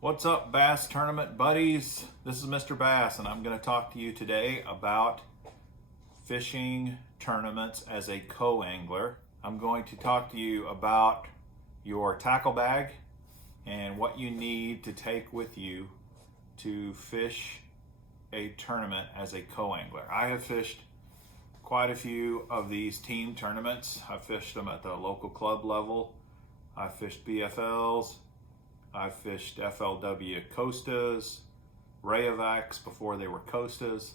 What's up, bass tournament buddies? This is Mr. Bass, and I'm going to talk to you today about fishing tournaments as a co-angler. I'm going to talk to you about your tackle bag and what you need to take with you to fish a tournament as a co-angler. I have fished quite a few of these team tournaments. I've fished them at the local club level. I've fished BFLs. I've fished FLW Costas, Rayovacs before they were Costas.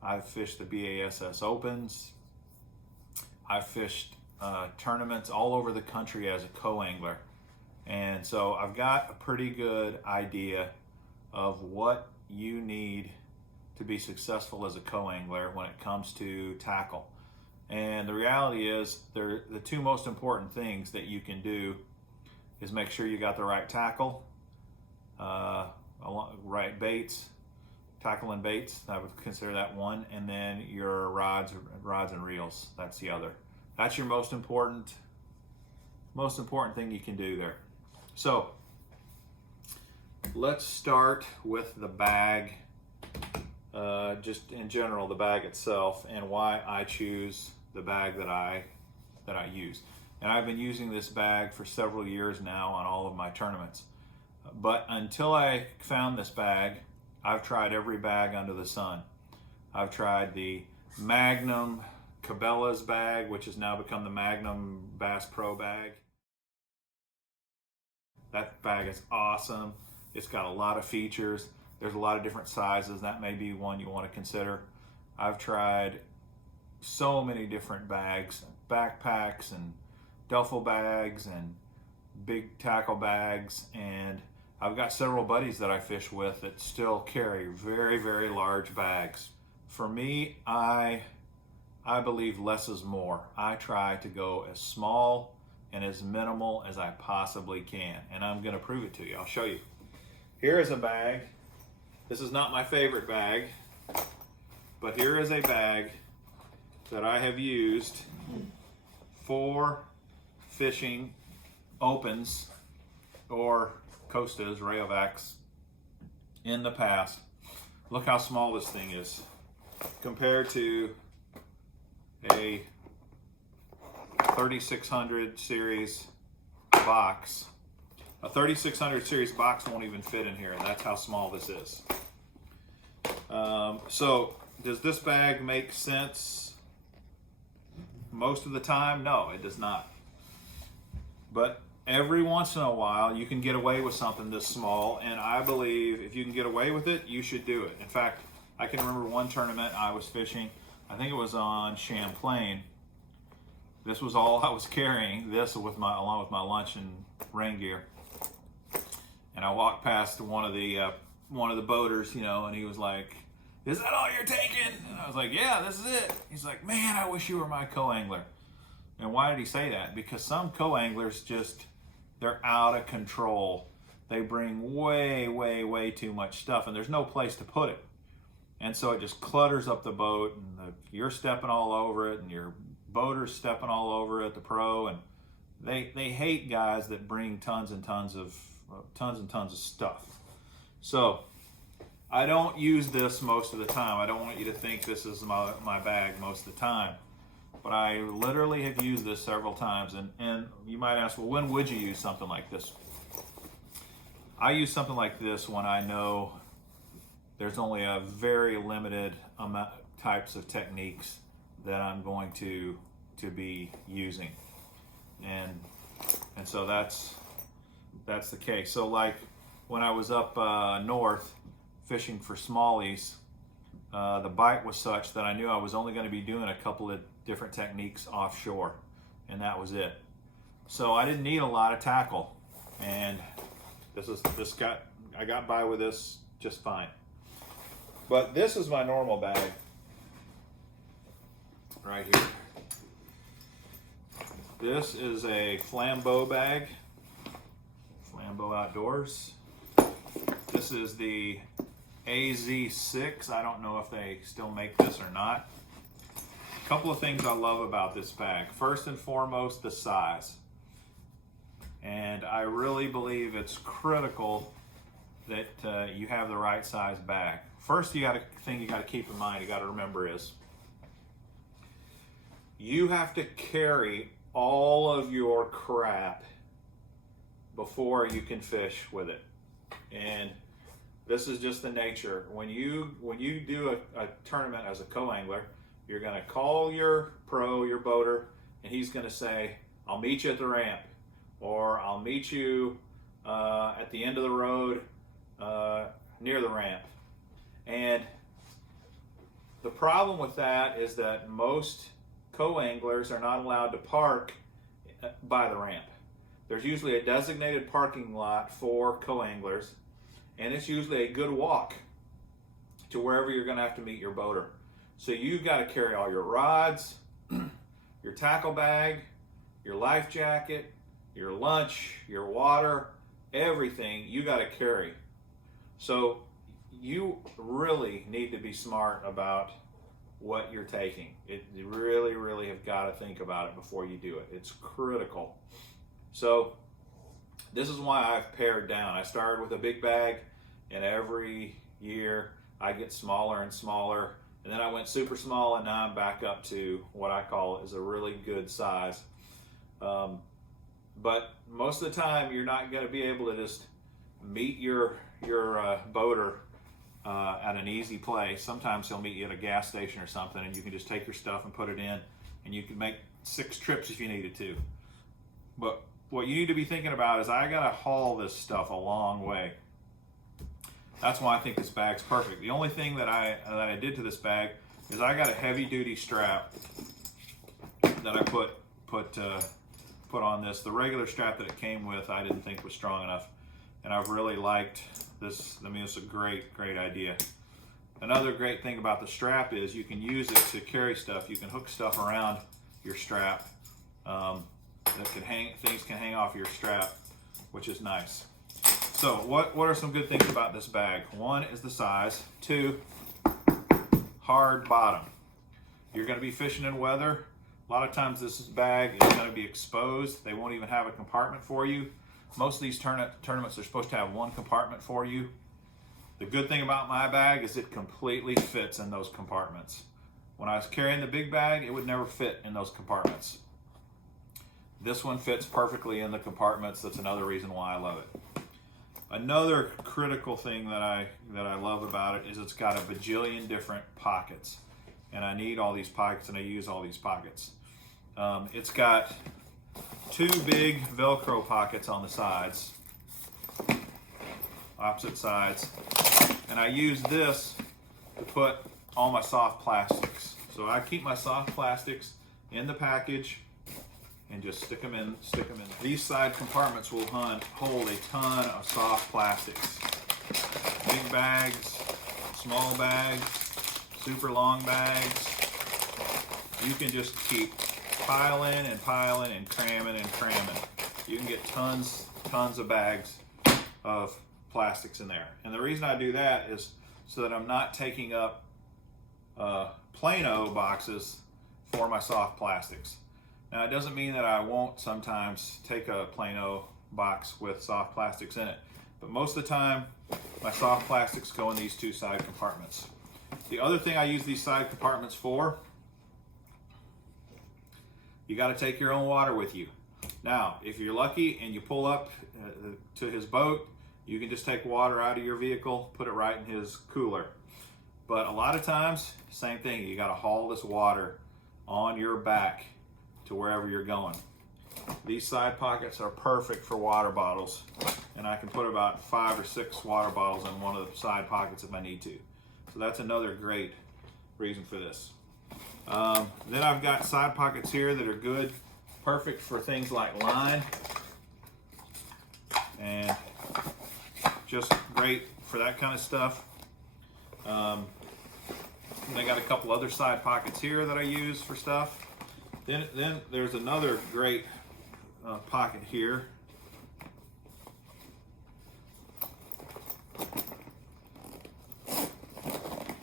I've fished the BASS Opens. I've fished tournaments all over the country as a co-angler. And so I've got a pretty good idea of what you need to be successful as a co-angler when it comes to tackle. And the reality is, the two most important things that you can do is make sure you got the right tackle, right baits, tackle and baits. I would consider that one, and then your rods and reels. That's the other. That's your most important thing you can do there. So let's start with the bag, just in general, the bag itself, and why I choose the bag that I use. And I've been using this bag for several years now on all of my tournaments. But until I found this bag, I've tried every bag under the sun. I've tried the Magnum Cabela's bag, which has now become the Magnum Bass Pro bag. That bag is awesome. It's got a lot of features. There's a lot of different sizes. That may be one you want to consider. I've tried so many different bags, backpacks and duffel bags and big tackle bags, and I've got several buddies that I fish with that still carry very, very large bags. For me, I believe less is more. I try to go as small and as minimal as I possibly can, and I'm going to prove it to you. I'll show you. Here is a bag. This is not my favorite bag, but here is a bag that I have used for fishing Opens or Costas, Rayovacs in the past. Look how small this thing is compared to a 3600 series box. A 3600 series box won't even fit in here, and that's how small this is. So does this bag make sense most of the time? No, it does not. But every once in a while, you can get away with something this small, and I believe if you can get away with it, you should do it. In fact, I can remember one tournament I was fishing, I think it was on Champlain. This was all I was carrying, this along with my lunch and rain gear. And I walked past one of the boaters, and he was like, "Is that all you're taking?" And I was like, "Yeah, this is it." He's like, "Man, I wish you were my co-angler." And why did he say that? Because some co-anglers they're out of control. They bring way, way, way too much stuff, and there's no place to put it. And so it just clutters up the boat, and you're stepping all over it, and your boater's stepping all over it, the pro, and they hate guys that bring tons and tons of stuff. So I don't use this most of the time. I don't want you to think this is my bag most of the time. But I literally have used this several times, and you might ask, well, when would you use something like this? I use something like this when I know there's only a very limited amount types of techniques that I'm going to be using, and so that's the case. So like when I was up north fishing for smallies, the bite was such that I knew I was only going to be doing a couple of different techniques offshore, and that was it. So I didn't need a lot of tackle, and I got by with this just fine. But this is my normal bag right here. This is a Flambeau bag, Flambeau Outdoors. This is the AZ6. I don't know if they still make this or not. A couple of things I love about this bag. First and foremost, the size. And I really believe it's critical that you have the right size bag. First thing you got to keep in mind, you got to remember is you have to carry all of your crap before you can fish with it. And this is just the nature. When you do a tournament as a co-angler, you're going to call your pro, your boater, and he's going to say, I'll meet you at the ramp, or I'll meet you at the end of the road near the ramp. And the problem with that is that most co-anglers are not allowed to park by the ramp. There's usually a designated parking lot for co-anglers, and it's usually a good walk to wherever you're going to have to meet your boater. So you've got to carry all your rods, your tackle bag, your life jacket, your lunch, your water, everything you got to carry. So you really need to be smart about what you're taking. You really, really have got to think about it before you do it. It's critical. So this is why I've pared down. I started with a big bag, and every year I get smaller and smaller, and then I went super small, and now I'm back up to what I call is a really good size. But most of the time you're not going to be able to just meet your boater at an easy place. Sometimes he'll meet you at a gas station or something, and you can just take your stuff and put it in, and you can make 6 trips if you needed to. But what you need to be thinking about is I gotta haul this stuff a long way. That's why I think this bag's perfect. The only thing that I did to this bag is I got a heavy duty strap that I put on this. The regular strap that it came with I didn't think was strong enough, and I've really liked this. I mean, it's a great idea. Another great thing about the strap is you can use it to carry stuff. You can hook stuff around your strap. Things can hang off your strap, which is nice. So what are some good things about this bag? 1 is the size. 2, hard bottom. You're going to be fishing in weather. A lot of times this bag is going to be exposed. They won't even have a compartment for you. Most of these tournaments are supposed to have 1 compartment for you. The good thing about my bag is it completely fits in those compartments. When I was carrying the big bag, it would never fit in those compartments. This one fits perfectly in the compartments. That's another reason why I love it. Another critical thing that I love about it is it's got a bajillion different pockets. And I need all these pockets, and I use all these pockets. It's got 2 big Velcro pockets on the sides, opposite sides. And I use this to put all my soft plastics. So I keep my soft plastics in the package and just stick them in. These side compartments will hold a ton of soft plastics. Big bags, small bags, super long bags. You can just keep piling and piling and cramming and cramming. You can get tons of bags of plastics in there. And the reason I do that is so that I'm not taking up Plano boxes for my soft plastics. Now, it doesn't mean that I won't sometimes take a Plano box with soft plastics in it, but most of the time my soft plastics go in these 2 side compartments. The other thing I use these side compartments for, you got to take your own water with you. Now, if you're lucky and you pull up to his boat, you can just take water out of your vehicle, put it right in his cooler. But a lot of times, same thing, you got to haul this water on your back to wherever you're going. These side pockets are perfect for water bottles, and I can put about 5 or 6 water bottles in one of the side pockets if I need to. So that's another great reason for this. Then I've got side pockets here that are good, perfect for things like line, and just great for that kind of stuff. And I got a couple other side pockets here that I use for stuff. Then there's another great pocket here.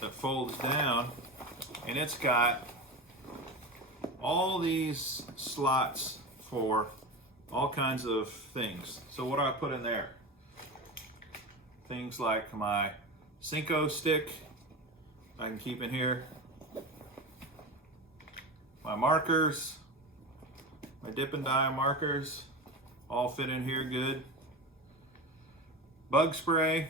That folds down, and it's got all these slots for all kinds of things. So what do I put in there? things like my Cinco stick I can keep in here, my markers, my dip and dye markers, all fit in here good. Bug spray,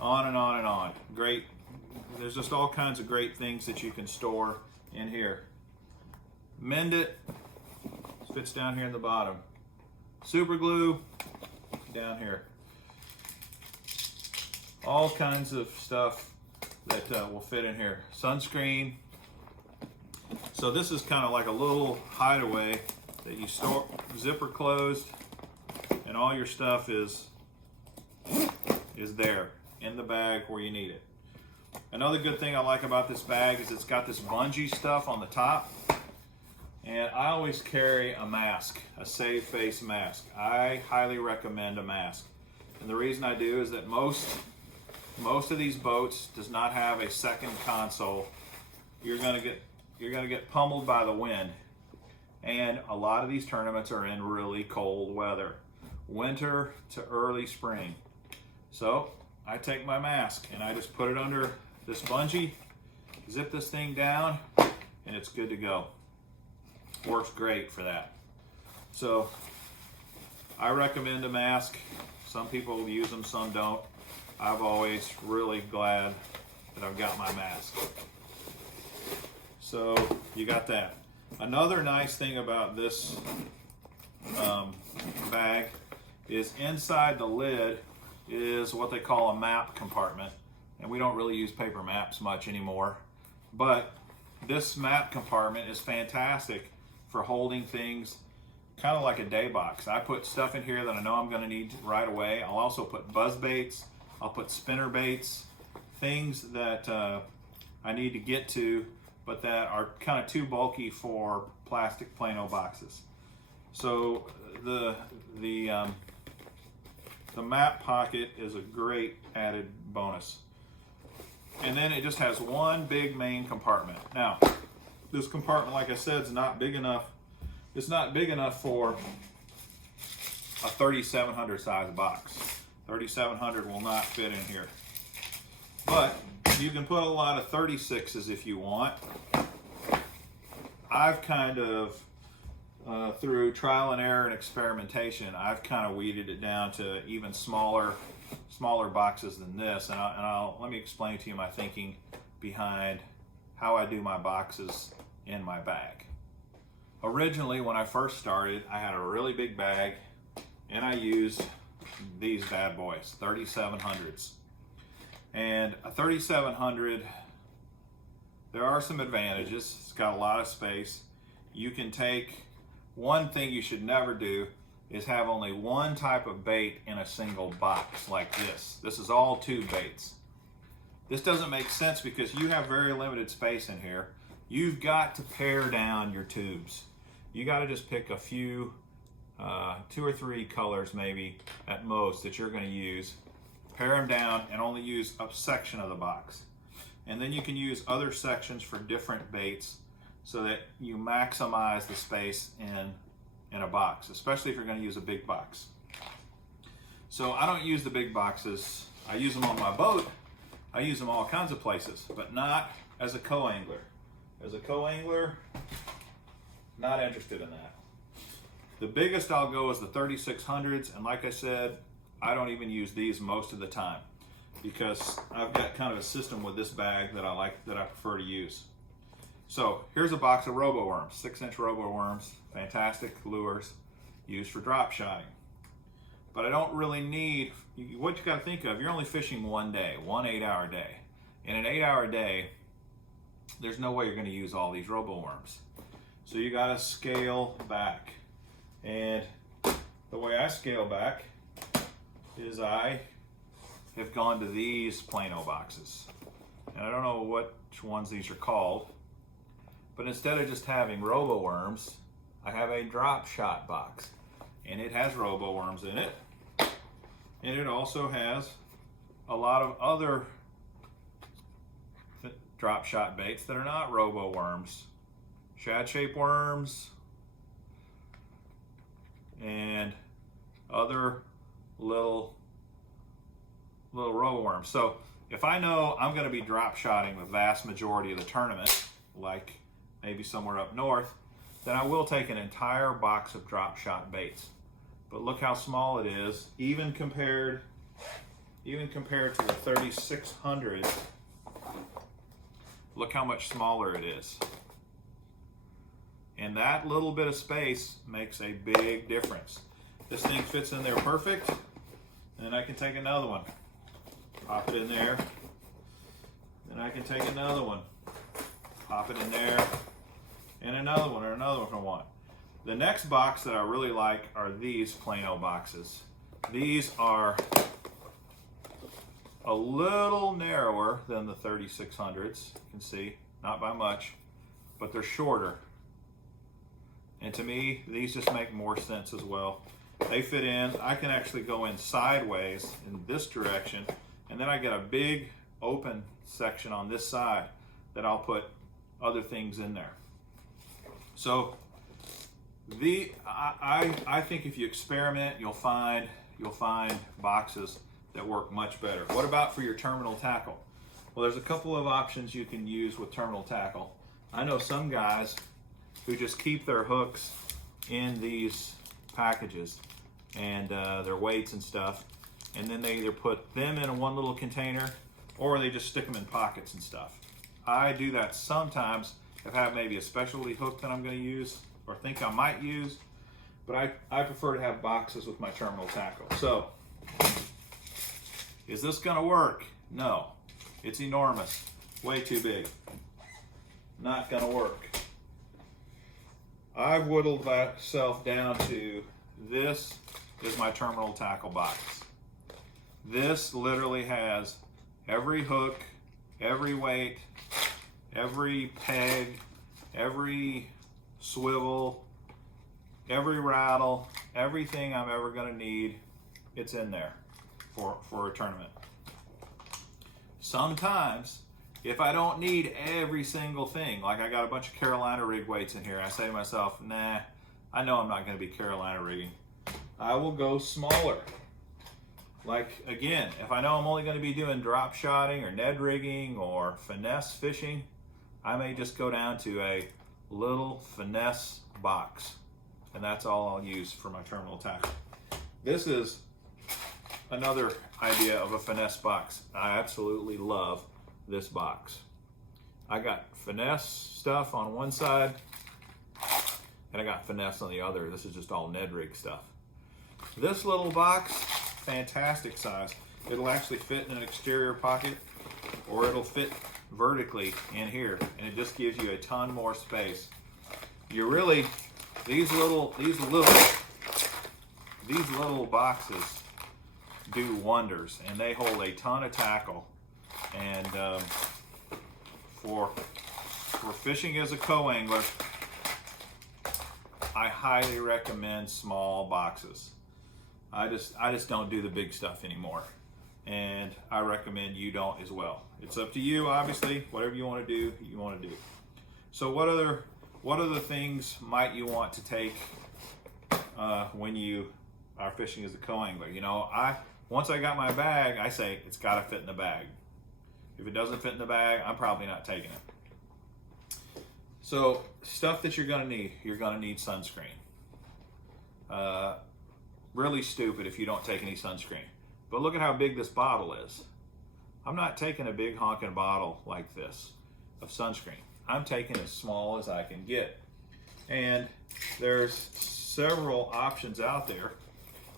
on and on and on. Great. There's just all kinds of great things that you can store in here. Mend it, fits down here in the bottom. Super glue, down here. All kinds of stuff that will fit in here. Sunscreen. So this is kind of like a little hideaway that you store, zipper closed, and all your stuff is there in the bag where you need it. Another good thing I like about this bag is it's got this bungee stuff on the top, and I always carry a mask, a save face mask. I highly recommend a mask, and the reason I do is that most of these boats does not have a second console. You're gonna get pummeled by the wind, and a lot of these tournaments are in really cold weather, winter to early spring. So I take my mask and I just put it under this bungee, zip this thing down, and it's good to go. Works great for that. So I recommend a mask. Some people use them, some don't. I'm always really glad that I've got my mask. So you got that. Another nice thing about this bag is inside the lid is what they call a map compartment. And we don't really use paper maps much anymore. But this map compartment is fantastic for holding things kind of like a day box. I put stuff in here that I know I'm going to need right away. I'll also put buzz baits. I'll put spinner baits, things that I need to get to, but that are kind of too bulky for plastic Plano boxes. So the map pocket is a great added bonus. And then it just has one big main compartment. Now, this compartment, like I said, is not big enough. It's not big enough for a 3700 size box. 3700 will not fit in here. But you can put a lot of 36s if you want. I've kind of, through trial and error and experimentation, I've kind of weeded it down to even smaller boxes than this, and let me explain to you my thinking behind how I do my boxes in my bag. Originally, when I first started, I had a really big bag, and I used these bad boys, 3700s. And a 3700, there are some advantages. It's got a lot of space. You can take, one thing you should never do is have only one type of bait in a single box like this. This is all tube baits. This doesn't make sense because you have very limited space in here. You've got to pare down your tubes. You got to just pick a few, 2 or 3 colors maybe at most that you're going to use. Pare them down and only use a section of the box. And then you can use other sections for different baits so that you maximize the space in a box, especially if you're going to use a big box. So I don't use the big boxes. I use them on my boat. I use them all kinds of places, but not as a co-angler. As a co-angler, not interested in that. The biggest I'll go is the 3600s, and like I said, I don't even use these most of the time because I've got kind of a system with this bag that I prefer to use. So here's a box of robo worms, 6-inch robo worms, fantastic lures used for drop shotting. But I don't really need, what you got to think of, you're only fishing one day, one 8-hour day. In an 8-hour day, there's no way you're going to use all these robo worms. So you got to scale back. And the way I scale back is I have gone to these Plano boxes. And I don't know which ones these are called, but instead of just having robo worms, I have a drop shot box. And it has robo worms in it. And it also has a lot of other drop shot baits that are not robo worms. Shad shaped worms and other little rollworms. So if I know I'm going to be drop shotting the vast majority of the tournament, like maybe somewhere up north, then I will take an entire box of drop shot baits. But look how small it is, even compared to the 3600. Look how much smaller it is. And that little bit of space makes a big difference. This thing fits in there perfect, and then I can take another one. Pop it in there. Then I can take another one. Pop it in there. And another one, or another one if I want. The next box that I really like are these Plano boxes. These are a little narrower than the 3600s. You can see, not by much, but they're shorter. And to me, these just make more sense as well. They fit in. I can actually go in sideways in this direction, and then I get a big open section on this side that I'll put other things in there. So I think if you experiment, you'll find boxes that work much better. What about for your terminal tackle? Well, there's a couple of options you can use with terminal tackle. I know some guys who just keep their hooks in these packages and their weights and stuff, and then they either put them in one little container or they just stick them in pockets and stuff. I do that sometimes if I have maybe a specialty hook that I'm going to use or think I might use, but I prefer to have boxes with my terminal tackle. So, is this going to work? No. It's enormous. Way too big. Not going to work. I've whittled myself down to this is my terminal tackle box. This literally has every hook, every weight, every peg, every swivel, every rattle, everything I'm ever going to need, it's in there for a tournament. Sometimes, if I don't need every single thing, like I got a bunch of Carolina rig weights in here, I say to myself, nah, I know I'm not going to be Carolina rigging. I will go smaller. Like, again, if I know I'm only going to be doing drop shotting or Ned rigging or finesse fishing, I may just go down to a little finesse box, and that's all I'll use for my terminal tackle. This is another idea of a finesse box. I absolutely love this box. I got finesse stuff on one side, and I got finesse on the other. This is just all Ned rig stuff. This little box, fantastic size. It'll actually fit in an exterior pocket, or it'll fit vertically in here, and it just gives you a ton more space. You really, these little boxes do wonders, and they hold a ton of tackle. And for fishing as a co-angler, I highly recommend small boxes. I just don't do the big stuff anymore, and I recommend you don't as well. It's up to you, obviously. Whatever you want to do, you want to do. So what other things might you want to take when you are fishing as a co-angler? You know, once I got my bag, I say it's got to fit in the bag. If it doesn't fit in the bag, I'm probably not taking it. So stuff that you're going to need sunscreen. Really stupid if you don't take any sunscreen. But look at how big this bottle is. I'm not taking a big honking bottle like this of sunscreen. I'm taking as small as I can get. And there's several options out there.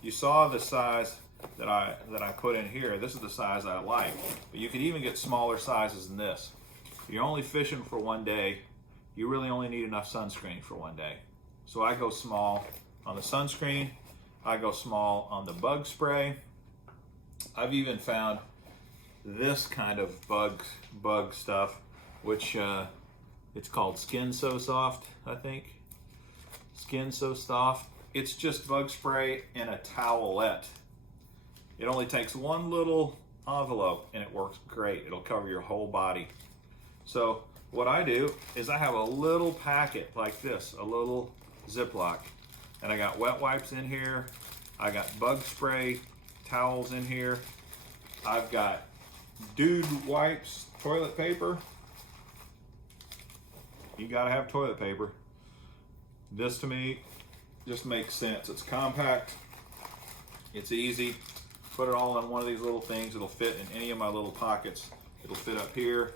You saw the size that I put in here. This is the size I like. But you can even get smaller sizes than this. If you're only fishing for one day, you really only need enough sunscreen for one day. So I go small on the sunscreen. I go small on the bug spray. I've even found this kind of bug stuff, which it's called Skin So Soft, I think. Skin So Soft. It's just bug spray in a towelette. It only takes one little envelope and it works great. It'll cover your whole body. So what I do is I have a little packet like this, a little Ziploc, and I got wet wipes in here. I got bug spray towels in here. I've got dude wipes, toilet paper. You gotta have toilet paper. This to me just makes sense. It's compact, it's easy. Put it all in one of these little things. It'll fit in any of my little pockets. It'll fit up here.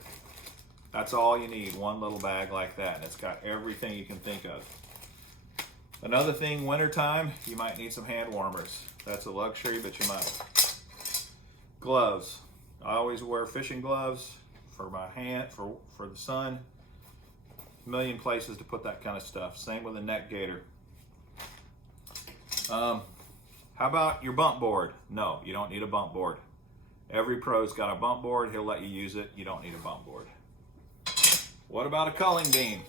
That's all you need, one little bag like that. And it's got everything you can think of. Another thing, wintertime, you might need some hand warmers. That's a luxury, but you might. Gloves. I always wear fishing gloves for my hand, for the sun. A million places to put that kind of stuff. Same with a neck gaiter. How about your bump board? No, you don't need a bump board. Every pro's got a bump board. He'll let you use it. You don't need a bump board. What about a culling beam?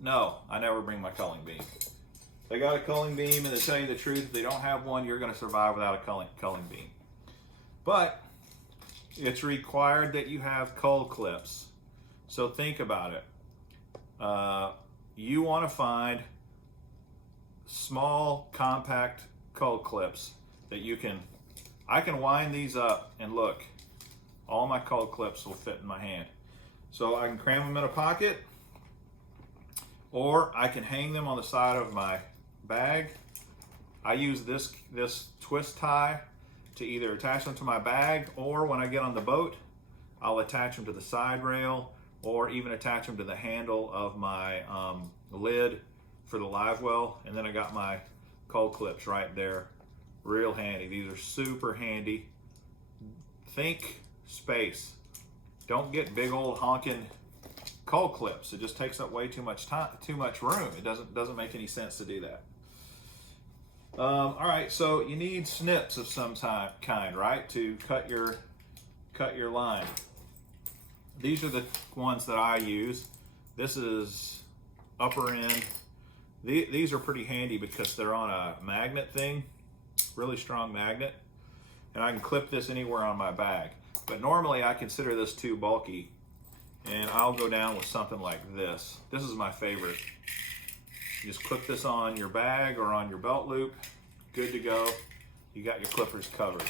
No, I never bring my culling beam. They got a culling beam, and to tell you the truth, if they don't have one, you're going to survive without a culling beam. But it's required that you have cull clips. So think about it. You want to find small, compact cull clips that you can. I can wind these up, and look, all my cull clips will fit in my hand. So I can cram them in a pocket, or I can hang them on the side of my bag. I use this twist tie to either attach them to my bag, or when I get on the boat, I'll attach them to the side rail, or even attach them to the handle of my lid for the live well. And then I got my cull clips right there. Real handy. These are super handy. Think space. Don't get big old honking cull clips. It just takes up way too much time, too much room. It doesn't make any sense to do that. All right, so you need snips of some kind, right, to cut your line. These are the ones that I use. This is upper end. These are pretty handy because they're on a magnet thing, really strong magnet, and I can clip this anywhere on my bag. But normally I consider this too bulky, and I'll go down with something like this. This is my favorite. You just clip this on your bag or on your belt loop. Good to go. You got your clippers covered.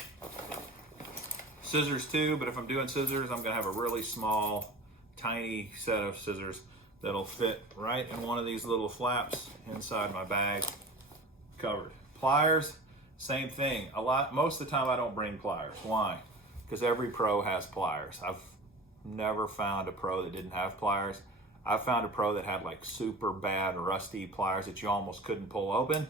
Scissors too, but if I'm doing scissors, I'm gonna have a really small, tiny set of scissors that'll fit right in one of these little flaps inside my bag, covered. Pliers, same thing. Most of the time I don't bring pliers. Why? Because every pro has pliers. I've never found a pro that didn't have pliers. I found a pro that had like super bad rusty pliers that you almost couldn't pull open.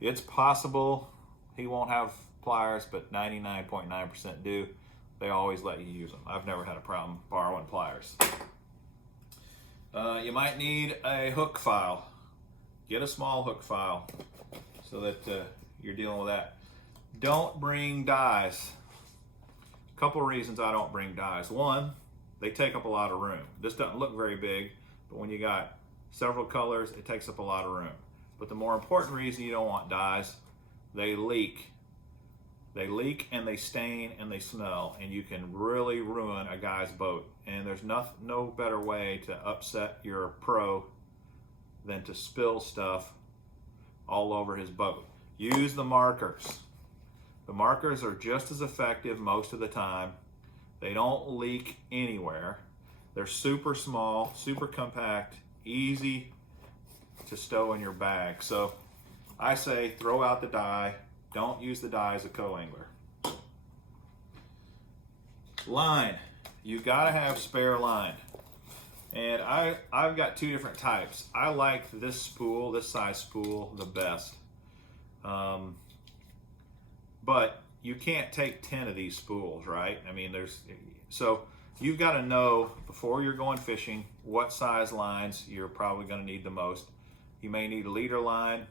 It's possible he won't have pliers, but 99.9% do. They always let you use them. I've never had a problem borrowing pliers. You might need a hook file. Get a small hook file so that you're dealing with that. Don't bring dies. A couple reasons I don't bring dies. One, they take up a lot of room. This doesn't look very big, but when you got several colors, it takes up a lot of room. But the more important reason you don't want dies, they leak. They leak and they stain and they smell, and you can really ruin a guy's boat. And there's no better way to upset your pro than to spill stuff all over his boat. Use the markers. The markers are just as effective most of the time. They don't leak anywhere. They're super small, super compact, easy to stow in your bag. So I say throw out the dye. Don't use the dye as a co-angler. Line. You gotta have spare line. And I've got two different types. I like this spool, this size spool, the best. But you can't take 10 of these spools, right? I mean, so you've got to know before you're going fishing what size lines you're probably going to need the most. You may need a leader line.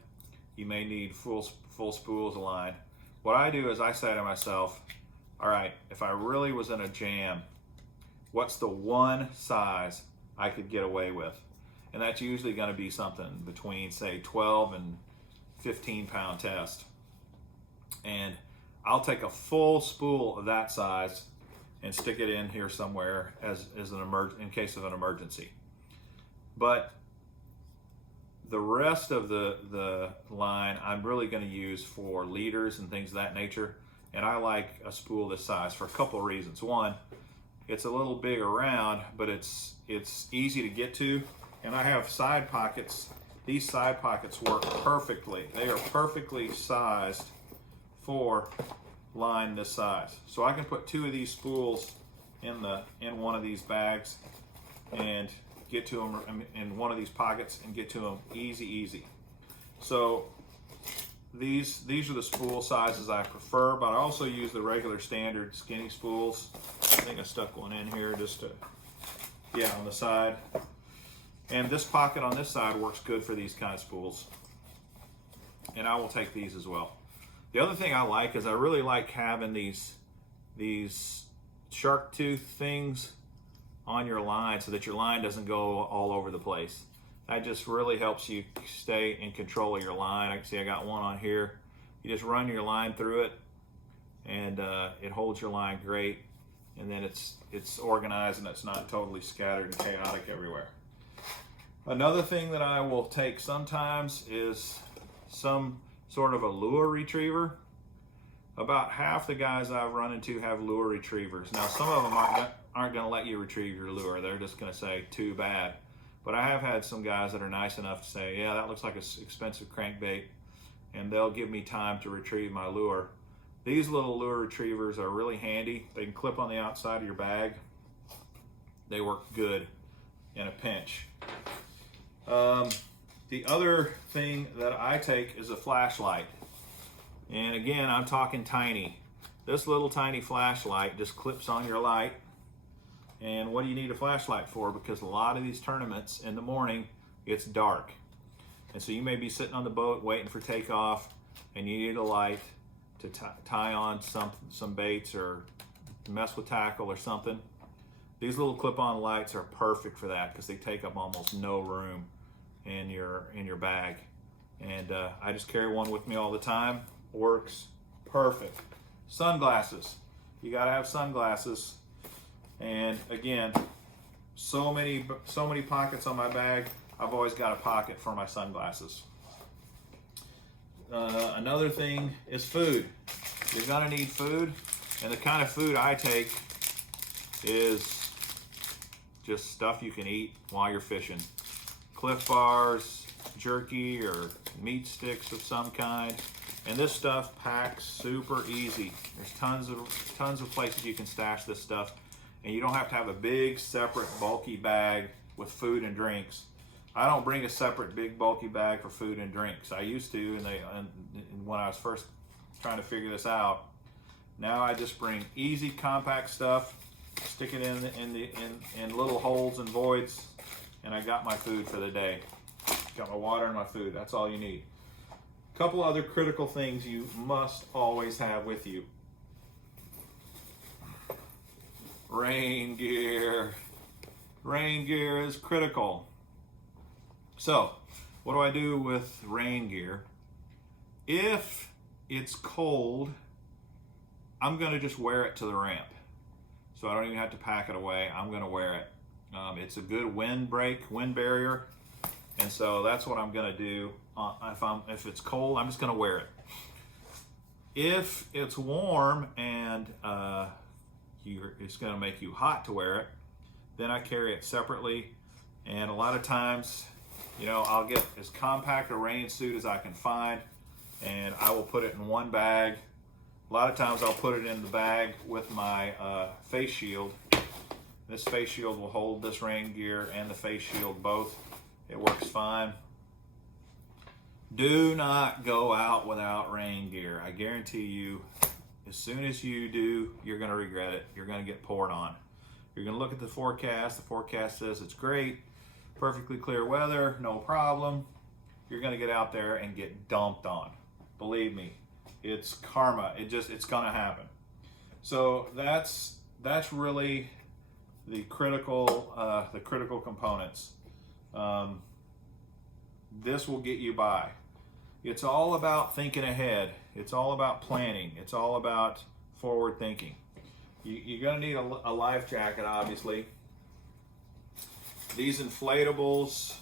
You may need full spools of line. What I do is I say to myself, all right, if I really was in a jam, what's the one size I could get away with? And that's usually going to be something between, say, 12 and 15 pound test. And I'll take a full spool of that size and stick it in here somewhere in case of an emergency. But the rest of the line I'm really going to use for leaders and things of that nature. And I like a spool this size for a couple of reasons. One, it's a little big around, but it's easy to get to. And I have side pockets. These side pockets work perfectly. They are perfectly sized for line this size. So I can put 2 of these spools in one of these bags and get to them in one of these pockets and get to them easy. So these are the spool sizes I prefer, but I also use the regular standard skinny spools. I think I stuck one in here just to, yeah, on the side. And this pocket on this side works good for these kind of spools. And I will take these as well. The other thing I like is I really like having these shark tooth things on your line so that your line doesn't go all over the place. That just really helps you stay in control of your line. I can see I got one on here. You just run your line through it, and it holds your line great. And then it's organized and it's not totally scattered and chaotic everywhere. Another thing that I will take sometimes is some sort of a lure retriever. About half the guys I've run into have lure retrievers. Now, some of them aren't going to let you retrieve your lure. They're just going to say, too bad. But I have had some guys that are nice enough to say, yeah, that looks like an expensive crankbait, and they'll give me time to retrieve my lure. These little lure retrievers are really handy. They can clip on the outside of your bag. They work good in a pinch. The other thing that I take is a flashlight. And again, I'm talking tiny. This little tiny flashlight just clips on your light. And what do you need a flashlight for? Because a lot of these tournaments in the morning, it's dark. And so you may be sitting on the boat waiting for takeoff, and you need a light to tie on some baits or mess with tackle or something. These little clip-on lights are perfect for that because they take up almost no room in your bag. And I just carry one with me all the time. Works perfect. Sunglasses. You gotta have sunglasses. And again, so many pockets on my bag. I've always got a pocket for my sunglasses. Another thing is food. You're gonna need food, and the kind of food I take is just stuff you can eat while you're fishing. Cliff Bars, jerky, or meat sticks of some kind. And this stuff packs super easy. There's tons of places you can stash this stuff, and you don't have to have a big, separate, bulky bag with food and drinks. I don't bring a separate big bulky bag for food and drinks. I used to, and when I was first trying to figure this out. Now I just bring easy, compact stuff, stick it in little holes and voids, and I got my food for the day. Got my water and my food. That's all you need. A couple other critical things you must always have with you. Rain gear. Rain gear is critical. So, what do I do with rain gear? If it's cold, I'm going to just wear it to the ramp. So I don't even have to pack it away. I'm going to wear it. It's a good wind barrier. And so that's what I'm going to do. If it's cold, I'm just going to wear it. If it's warm and it's going to make you hot to wear it, then I carry it separately. And a lot of times, I'll get as compact a rain suit as I can find, and I will put it in one bag. A lot of times I'll put it in the bag with my face shield. This face shield will hold this rain gear and the face shield both. It works fine. Do not go out without rain gear. I guarantee you, as soon as you do, you're going to regret it. You're going to get poured on. You're going to look at the forecast. The forecast says it's great, perfectly clear weather, no problem. You're going to get out there and get dumped on. Believe me, it's karma. It's going to happen. So that's really the critical components. This will get you by. It's all about thinking ahead. It's all about planning. It's all about forward thinking. You're going to need a life jacket, obviously. These inflatables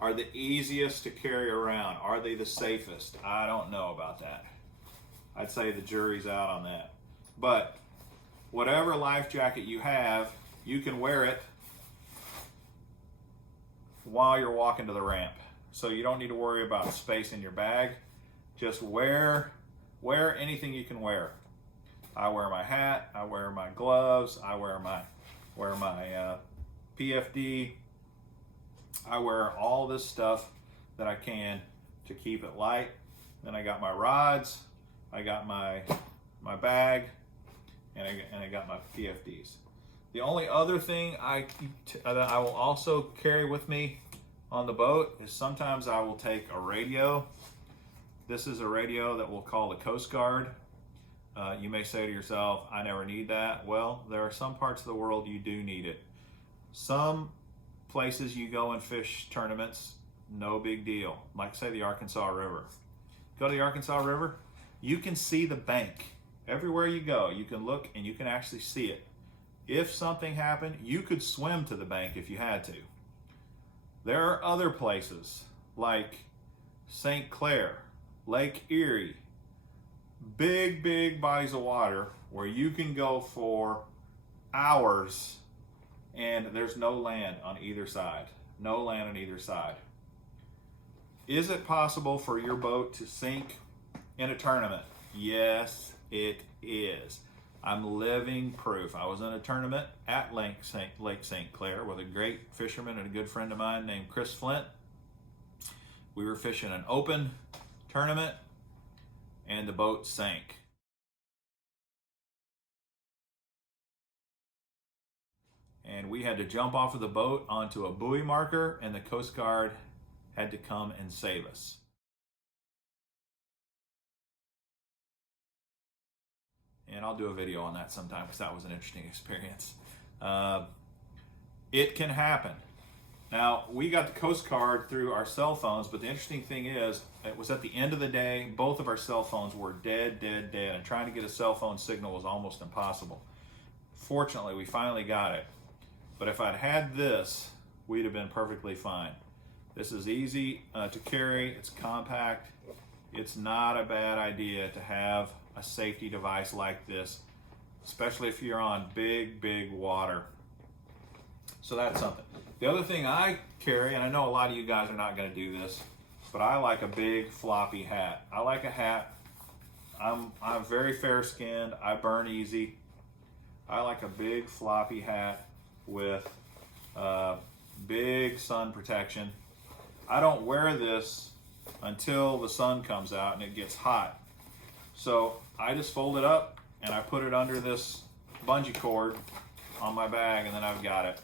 are the easiest to carry around. Are they the safest? I don't know about that. I'd say the jury's out on that. But whatever life jacket you have, you can wear it while you're walking to the ramp. So you don't need to worry about space in your bag. Just wear anything you can wear. I wear my hat, I wear my gloves, I wear my PFD. I wear all this stuff that I can to keep it light. Then I got my rods, I got my bag, and I got my PFDs. The only other thing that I will also carry with me on the boat is sometimes I will take a radio. This is a radio that we'll call the Coast Guard. You may say to yourself, I never need that. Well, there are some parts of the world you do need it. Some places you go and fish tournaments, no big deal. Like say the Arkansas River. Go to the Arkansas River, you can see the bank. Everywhere you go, you can look and you can actually see it. If something happened, you could swim to the bank if you had to. There are other places like St. Clair, Lake Erie, big bodies of water where you can go for hours and there's no land on either side. No land on either side. Is it possible for your boat to sink in a tournament? Yes, it is. I'm living proof. I was in a tournament at Lake St. Clair with a great fisherman and a good friend of mine named Chris Flint. We were fishing an open tournament and the boat sank. And we had to jump off of the boat onto a buoy marker and the Coast Guard had to come and save us. And I'll do a video on that sometime because that was an interesting experience. It can happen. Now, we got the Coast Guard through our cell phones, but the interesting thing is, it was at the end of the day, both of our cell phones were dead, and trying to get a cell phone signal was almost impossible. Fortunately, we finally got it. But if I'd had this, we'd have been perfectly fine. This is easy to carry, it's compact. It's not a bad idea to have a safety device like this, especially if you're on big water. So that's something. The other thing I carry, and I know a lot of you guys are not going to do this, but I like a big floppy hat. I like a hat. I'm very fair-skinned. I burn easy. I like a big floppy hat with big sun protection. I don't wear this until the sun comes out and it gets hot. So I just fold it up and I put it under this bungee cord on my bag and then I've got it.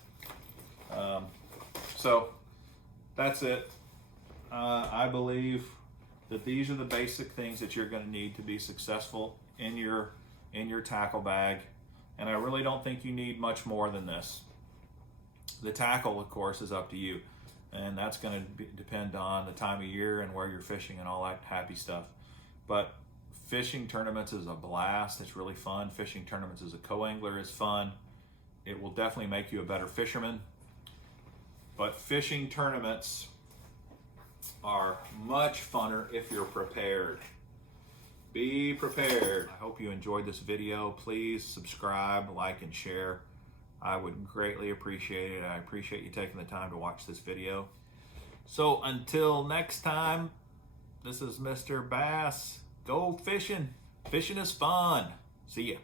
So that's it. I believe that these are the basic things that you're going to need to be successful in your tackle bag. And I really don't think you need much more than this. The tackle, of course, is up to you. And that's going to depend on the time of year and where you're fishing and all that happy stuff. But fishing tournaments is a blast. It's really fun. Fishing tournaments as a co-angler is fun. It will definitely make you a better fisherman. But fishing tournaments are much funner if you're prepared. Be prepared. I hope you enjoyed this video. Please subscribe, like, and share. I would greatly appreciate it. I appreciate you taking the time to watch this video. So until next time, this is Mr. Bass. Go fishing. Fishing is fun. See ya.